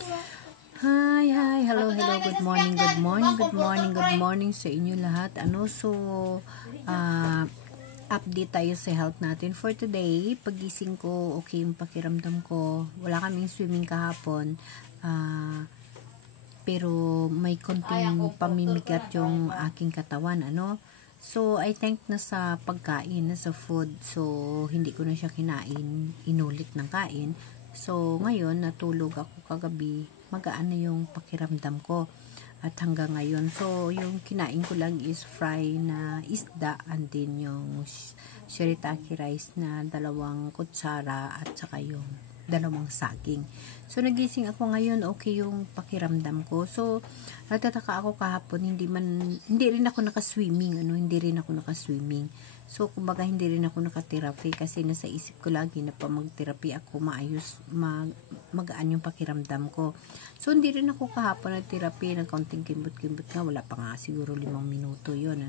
Hi, hello, good morning sa inyo lahat. Update tayo sa health natin for today. Pagising ko, okay yung pakiramdam ko. Wala kaming swimming kahapon. Pero may konting pamimigat yung aking katawan, So, I think nasa pagkain, nasa food. So, hindi ko na siya kinain, inulit ng kain. So, ngayon, natulog ako kagabi, magaan na yung pakiramdam ko. At hanggang ngayon, so, yung kinain ko lang is fry na isda and then yung shirataki rice na 2 kutsara at saka yung 2 saging. So, nagising ako ngayon, okay yung pakiramdam ko. So, natataka ako kahapon, hindi rin ako nakaswimming, hindi rin ako nakaswimming. So, kumbaga, hindi rin ako nakatherapy kasi nasa isip ko lagi na pa mag-therapy ako, maayos, magaan yung pakiramdam ko. So, hindi rin ako kahapon nag-therapy, ng kaunting kimbot-kimbot nga, wala pa nga siguro 5 minuto yun,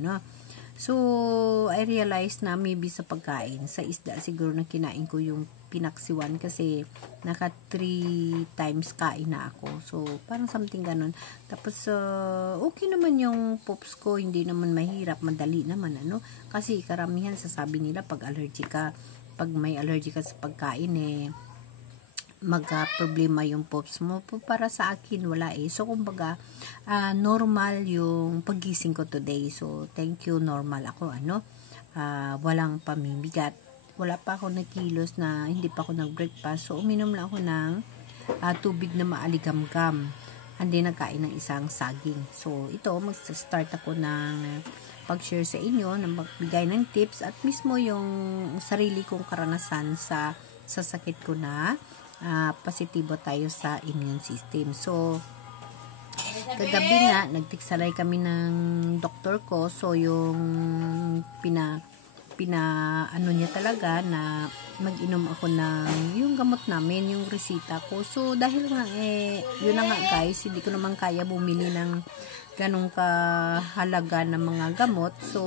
So, I realized na maybe sa pagkain, sa isda siguro na kinain ko yung pinaksiwan kasi naka 3 times kain na ako. So, parang something ganun. Tapos, okay naman yung pops ko, hindi naman mahirap, madali naman, Kasi karamihan sasabi nila pag may allergy ka sa pagkain, magka-problema yung pops mo. Para sa akin, wala So, kumbaga, normal yung pagising ko today. So, thank you, normal ako, walang pamimigat. Wala pa ako nagkilos na hindi pa ako nag-breakfast. So, uminom lang ako ng tubig na maaligamgam. And then, nagkain ng isang saging. So, ito, mag-start ako ng pag-share sa inyo, ng magbigay ng tips at mismo yung sarili kong karanasan sa sakit ko na positibo tayo sa immune system. So, kagabi nga, nagtiksalay kami ng doktor ko. So, yung niya talaga na mag-inom ako ng yung gamot namin, yung resita ko. So, dahil nga yun na nga guys, hindi ko naman kaya bumili ng ganong kahalaga ng mga gamot. So,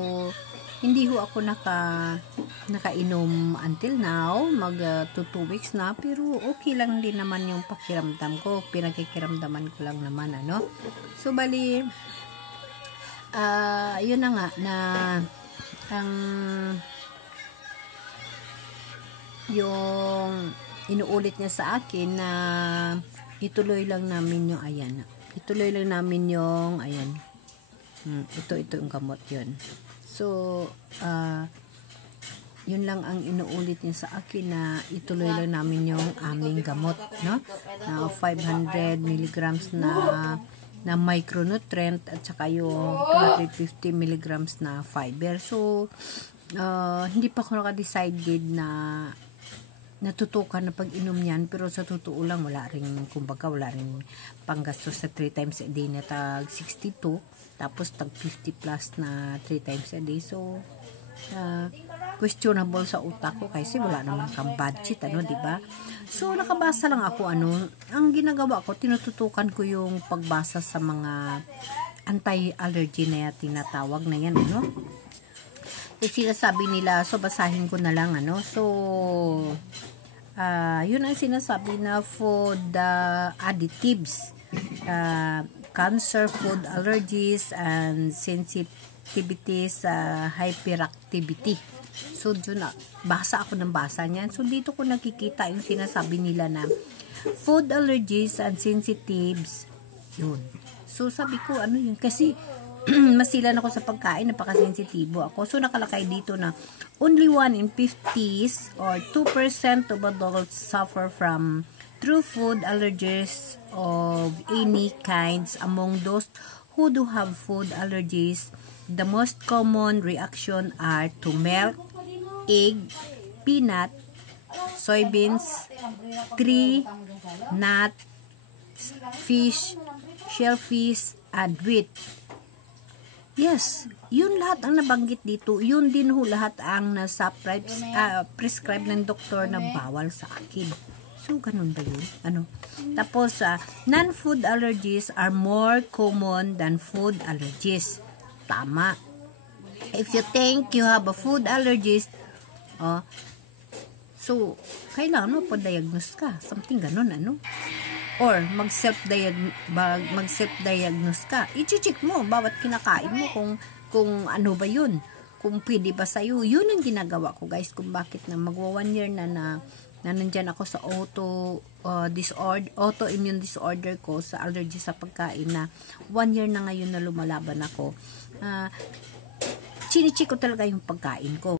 hindi ho ako nakainom until now, mag 2 weeks na, pero okay lang din naman yung pakiramdam ko, pinakikiramdaman ko lang naman, So, bali, yun na nga, na yung inuulit niya sa akin na ituloy lang namin yung ito yung gamot yun. So, yun lang ang inuulit niya sa akin na ituloy lang namin yung aming gamot, na 500 milligrams na micronutrient at saka yung 250 milligrams na fiber. So, hindi pa ako naka-decided na natutukan na pag-inom niyan, pero sa totoo lang wala rin panggastos sa 3 times a day na tag 62, tapos tag 50 plus na 3 times a day. So, questionable sa utak ko kasi wala naman kang budget, di ba? So, nakabasa lang ako, ang ginagawa ko, tinututukan ko yung pagbasa sa mga anti-allergy na tinatawag na yan, sinasabi nila, so basahin ko na lang, So, yun ang sinasabi na food additives, cancer food allergies and sensitivities, hyperactivity. So, dun basa ako ng basa niyan. So, dito ko nakikita yung sinasabi nila na food allergies and sensitives, yun. So, sabi ko, yun? Kasi, masilan ako sa pagkain, napakasensitibo ako. So, nakalakay dito na only 1 in 50s or 2% of adults suffer from true food allergies of any kinds. Among those who do have food allergies, the most common reaction are to milk, egg, peanut, soybeans, tree, nuts, fish, shellfish, and wheat. Yes, yun lahat ang nabanggit dito. Yun din ho lahat ang nasa prescribe ng doktor na bawal sa akin. So, ganun ba yun? Tapos, non-food allergies are more common than food allergies. Tama. If you think you have a food allergies, so, kailangan mo pa-diagnose ka. Something ganun, or mag-self-diagnose ka. I-check mo bawat kinakain mo kung ano ba yun. Kung pwede ba sa'yo. Yun ang ginagawa ko, guys, kung bakit na magwa 1 year na nandyan ako sa autoimmune disorder ko, sa allergy sa pagkain, na 1 year na ngayon na lumalaban ako. Chinicheck ko talaga yung pagkain ko.